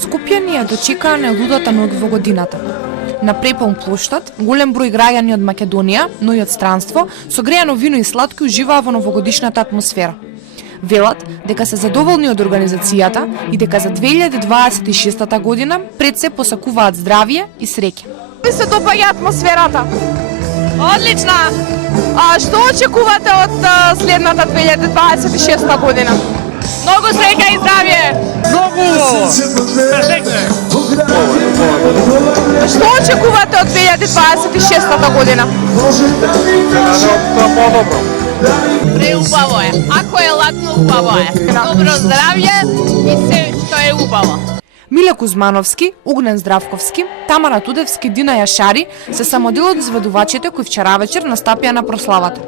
Скопје ни ја дочекаа најлудата ноќ во годината. На преполн плоштад, голем број граѓани од Македонија, но и од странство, со греано вино и сладки уживаа во новогодишната атмосфера. Велат дека се задоволни од организацијата и дека за 2026 година пред се посакуваат здравје и среќа. Ви се допаѓа атмосферата? Одлична! А што очекувате од следната 2026 година? Многу среќа и здравје! Многу! Што очекувате од 2026 година? Подобро. Преубаво е. Ако е ладно, убаво е. Добро здравје и се што е убаво. Миле Кузмановски, Угнен Здравковски, Тамара Тудевски, Дина Јашари се само дел од изведувачите кои вчера вечер настапија на прославата.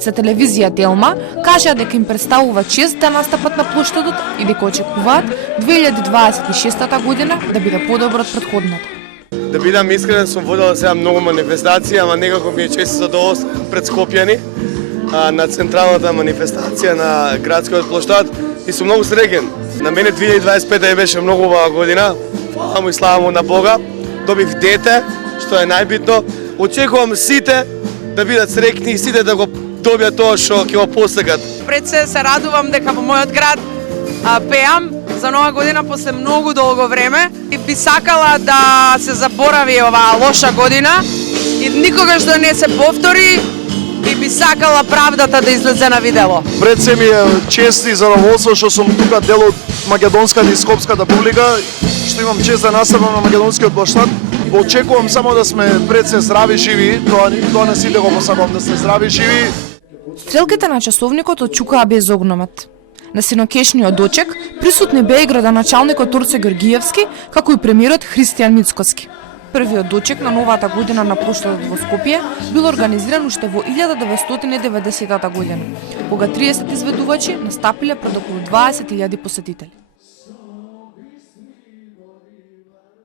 За телевизија Делма кажаа дека им представува чест да настапат на плоштадот и дека очекуваат 2026 година да биде подобро од претходната. Да бидам искрен, сум водел сега многу манифестации, ама некако ми е често задоволство пред Скопјани на централната манифестација на градскиот плоштад и сум многу среќен. На мене 2025 беше многу убава година. Фала му и слава му на Бога. Добив дете, што е најбитно. Очекувам сите да бидат среќни и сите да го добијат тоа што ќе го постигат. Пред се радувам дека во мојот град пеам за нова година после многу долго време и би сакала да се заборави оваа лоша година и никогаш да не се повтори и би сакала правдата да излезе на видело. Пред се ми е чест и задоволство што сум тука дел од македонската и скопската публика, што имам чест да настапам на македонскиот плоштад. Очекувам само да сме пред се здрави живи, тоа не сите го посакувам, да сте здрави живи. Стрелките на часовникот отчукаа без огномет. На синокешниот дочек присутни беа и градоначалникот Турце Георгиевски, како и премиерот Христијан Мицкоски. Првиот дочек на новата година на плоштадот во Скопје бил организиран уште во 1990 година, кога 30 изведувачи настапиле пред околу 20.000 посетители.